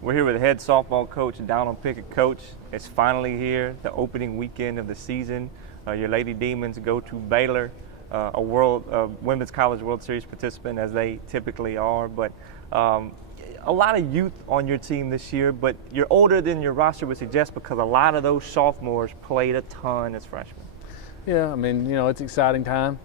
We're here with head softball coach Donald Pickett. Coach, it's finally here, the opening weekend of the season. Your Lady Demons go to Baylor, a Women's College World Series participant as they typically are. But a lot of youth on your team this year, but you're older than your roster would suggest because a lot of those sophomores played a ton as freshmen. Yeah, I mean, it's an exciting time.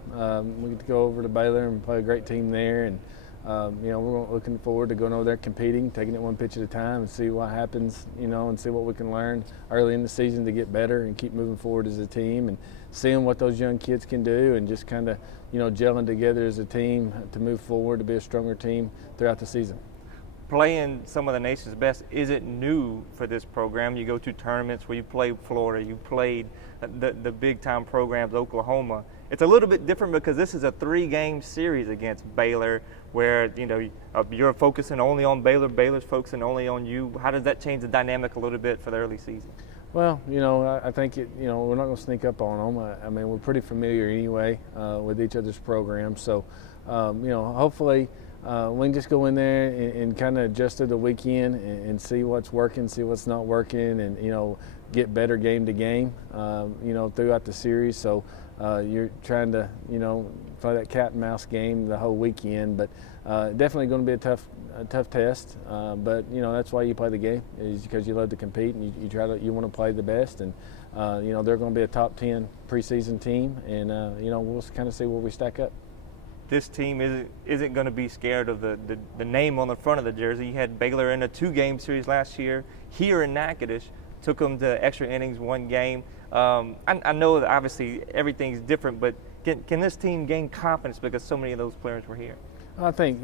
We get to go over to Baylor and play a great team there, and we're looking forward to going over there competing, taking it one pitch at a time and see what happens, and see what we can learn early in the season to get better and keep moving forward as a team and seeing what those young kids can do and just kind of, gelling together as a team to move forward to be a stronger team throughout the season. Playing some of the nation's best isn't new for this program. You go to tournaments where you played Florida, you played the big-time programs, Oklahoma. It's a little bit different because this is a 3-game series against Baylor where, you're focusing only on Baylor, Baylor's focusing only on you. How does that change the dynamic a little bit for the early season? Well, I think we're not going to sneak up on them. I mean, we're pretty familiar anyway with each other's programs. So, hopefully we can just go in there and kind of adjust to the weekend and see what's working, see what's not working, and, get better game to game, throughout the series. So you're trying to, play that cat and mouse game the whole weekend, but definitely going to be a tough test. But that's why you play the game, is because you love to compete and you want to play the best. And they're going to be a top 10 preseason team, and we'll kind of see where we stack up. This team isn't going to be scared of the name on the front of the jersey. You had Baylor in a 2-game series last year here in Natchitoches, took them to extra innings, 1 game. I know that obviously everything's different, but can this team gain confidence because so many of those players were here? I think,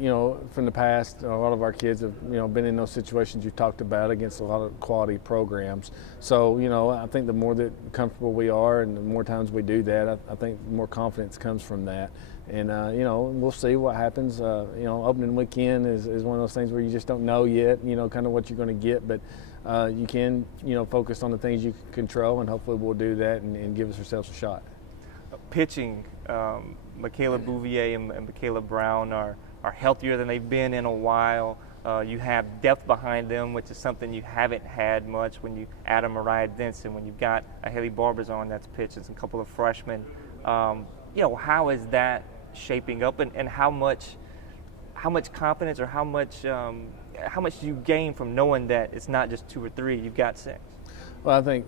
from the past, a lot of our kids have, been in those situations you talked about against a lot of quality programs. So, I think the more that comfortable we are and the more times we do that, I think more confidence comes from that. And, we'll see what happens. Opening weekend is one of those things where you just don't know yet, kind of what you're going to get. But you can, focus on the things you can control, and hopefully we'll do that and give ourselves a shot. Pitching, Michaela Bouvier and Michaela Brown are healthier than they've been in a while. You have depth behind them, which is something you haven't had much when you add a Mariah Denson, when you've got a Haley Barbizon that's pitching, a couple of freshmen. How is that shaping up, and how much confidence or how much do you gain from knowing that it's not just 2 or 3, you've got 6? Well, I think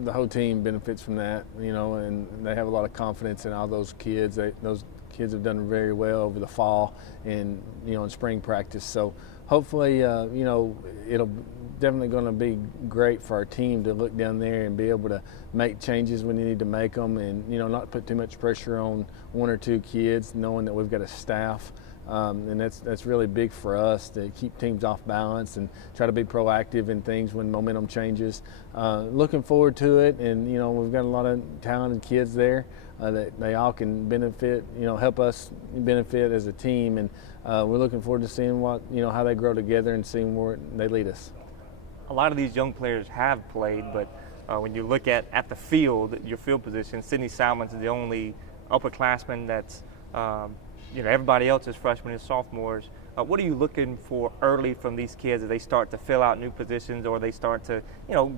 the whole team benefits from that, and they have a lot of confidence in all those kids. Those kids have done very well over the fall and, in spring practice. So hopefully, it'll definitely going to be great for our team to look down there and be able to make changes when you need to make them, and, not put too much pressure on 1 or 2 kids, knowing that we've got a staff. And that's really big for us to keep teams off balance and try to be proactive in things when momentum changes. Looking forward to it, and we've got a lot of talented kids there that they all can benefit, help us benefit as a team, and we're looking forward to seeing what how they grow together and seeing where they lead us. A lot of these young players have played, but when you look at the field, your field position, Sydney Salmons is the only upperclassman that's everybody else is freshmen and sophomores. What are you looking for early from these kids as they start to fill out new positions, or they start to,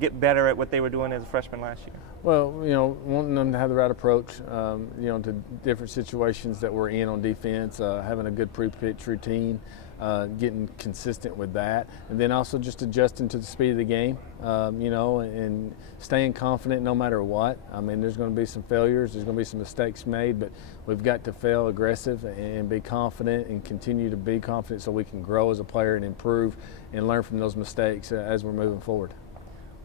get better at what they were doing as a freshman last year? Well, wanting them to have the right approach, to different situations that we're in on defense, having a good pre-pitch routine, getting consistent with that, and then also just adjusting to the speed of the game, and staying confident no matter what. I mean, there's going to be some failures, there's going to be some mistakes made, but we've got to fail aggressive and be confident and continue to be confident so we can grow as a player and improve and learn from those mistakes as we're moving forward.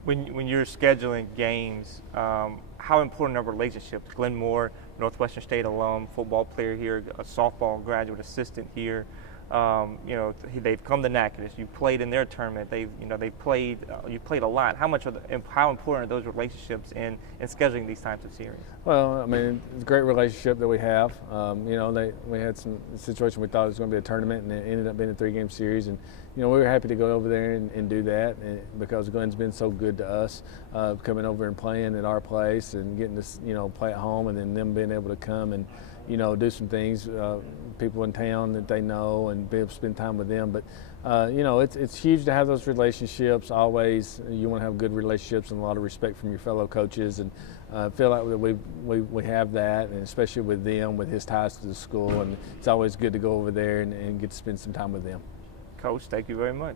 When you're scheduling games, how important are relationships? Glenn Moore, Northwestern State alum, football player here, a softball graduate assistant here. They've come to Natchitoches. You played in their tournament. You played a lot. How important are those relationships in scheduling these types of series? Well, I mean, it's a great relationship that we have. We had some situation we thought it was going to be a tournament, and it ended up being a 3-game series. And we were happy to go over there and do that, because Glenn's been so good to us, coming over and playing at our place and getting to play at home, and then them being able to come and do some things, people in town that they know, and be able to spend time with them. But It's huge to have those relationships. Always, you want to have good relationships and a lot of respect from your fellow coaches, and feel like that we have that, and especially with them, with his ties to the school, and it's always good to go over there and get to spend some time with them. Coach, thank you very much.